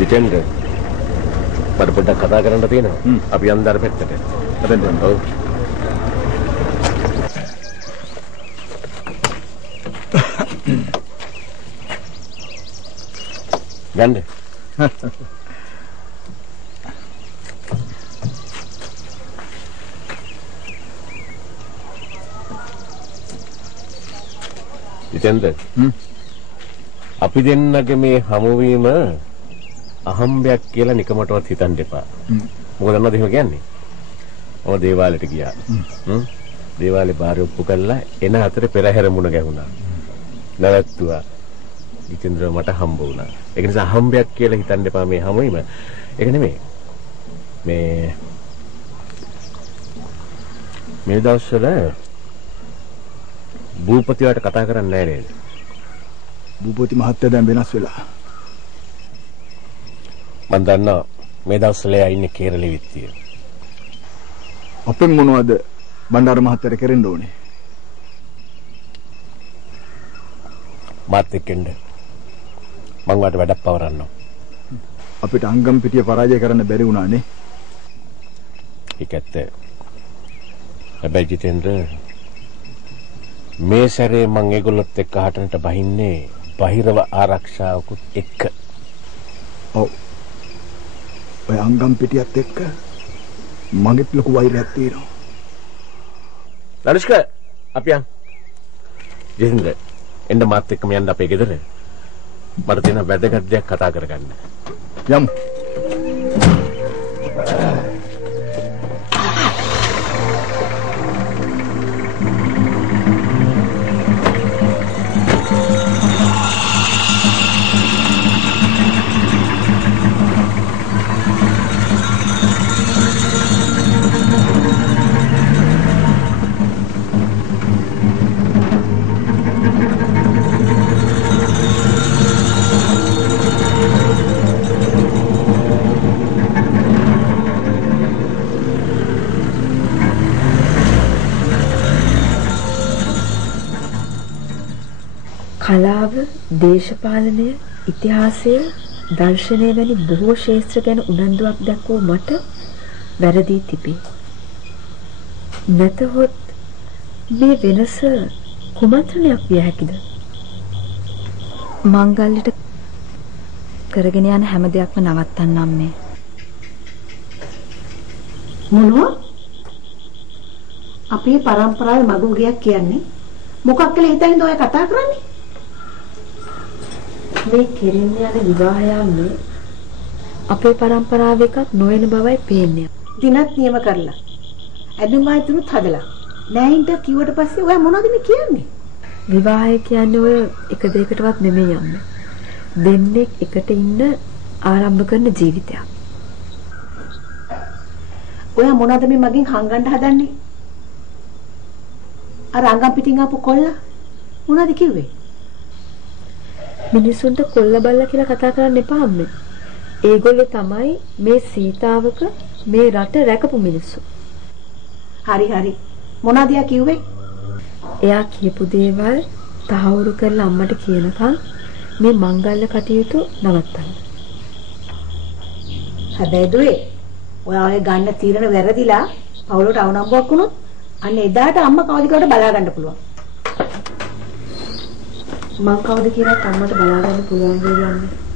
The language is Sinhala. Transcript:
විතෙන්ද මට පොඩ්ඩක් කතා කරන්න තියෙනවා. අපි අන්දර පැත්තට. හරිද? ඔව්. ගන්න. විතෙන්ද? අපි දෙන්නගේ මේ හමුවීම අහම්බයක් කියලා නිකමටවත් හිතන්න එපා. මොකද මොනවද එහෙම කියන්නේ? මම දේවාලෙට ගියා. දේවාලේ බාරේ ඔප්පු කළා එන අතරේ පෙරහැර මුණ ගැහුණා. නැවැත්තුවා. විතෙන්ද්‍ර මට හම්බ වුණා. ඒක නිසා අහම්බයක් කියලා හිතන්න එපා මේ හමුවීම. ඒක නෙමෙයි. මේ දවස්වල භූපතිවට කතා කරන්නේ නැහැ නේද? භූපති මහත්තයා දැන් වෙනස් වෙලා. මම දන්නවා මේ දවස්වල එයා ඉන්නේ කේරළෙ විත්තිය. අපෙන් මොනවද බණ්ඩාර මහත්තයාට කරන්න ඕනේ? මාත් එක්කෙන්ද මම වට වැඩක් පවරන්නවා. අපිට අංගම් පිටිය පරාජය කරන්න බැරි වුණා නේ. ඒක ඇත්ත. හැබැයි ජිතේන්ද්‍ර මේ සැරේ මම ඒගොල්ලොත් එක්ක හටනට බහින්නේ බහිරව ආරක්ෂාවකුත් එක්ක. ඔව්. ඔය අංගම් පිටියත් එක්ක මගෙත් ලොකු වෛරයක් තියෙනවා. ධනුෂ්ක අපි යන්. ජිතේන්ද්‍ර එන්න මාත් එක්කම යන්න අපේ ගෙදර. මට තියෙන වැදගත් දෙයක් කතා කරගන්න. යමු. කලාව, දේශපාලනය, ඉතිහාසය, දර්ශනය වැනි බොහෝ ක්ෂේත්‍ර ගැන උනන්දුවක් දක්වූ මට වැරදී තිබේ. නැතහොත් මේ වෙනස කුමන්ත්‍රණයක් විය හැකිද? මංගල්‍යයට කරගෙන යන හැම දෙයක්ම නවත්තන්නම් මේ. මොනවා? අපේ පරම්පරාවේ මගුල්ගයක් කියන්නේ මොකක් කියලා හිතන්නේ ඔය කතා කරන්නේ? මේ කෙරෙන්න යන විවාහයන්නේ අපේ පරම්පරාව එකක් නොවන බවයි පේන්නේ. දිනක් නියම කරලා ඇඳුම් ආයතනුත් හදලා නෑයින්ට කිව්වට පස්සේ ඔයා මොනවද මේ කියන්නේ? විවාහය කියන්නේ ඔය එක දෙයකටවත් නෙමෙයි යන්නේ. දෙන්නෙක් එකට ඉන්න ආරම්භ කරන ජීවිතයක්. ඔයා මොනවද මේ මගෙන් හංගන්න හදන්නේ? අර අංගම් පිටින් ආපු කොල්ලා මොනවද කිව්වේ? මිනිසුන්ට කොල්ල බල්ලා කියලා කතා කරන්න එපා අම්මේ. ඒගොල්ලෝ තමයි මේ සීතාවක මේ රට රැකපු මිනිස්සු. හරි හරි. මොනවද යා කිව්වේ? එයා කියපු දේවල් තහවුරු කරලා අම්මට කියනකම් මේ මංගල්‍ය කටයුතු නවත්තන්න. හැබැයි දුවේ ඔයා ඔය ගන්න තීරණ වැරදිලා පවුලට අවනම්බුවක් වුණොත් අන්න එදාට අම්මා කවුද කියලා බලා ගන්න පුළුවන්. මං කවුද කියලා අම්මට බලා ගන්න පුළුවන් වෙන්නේ.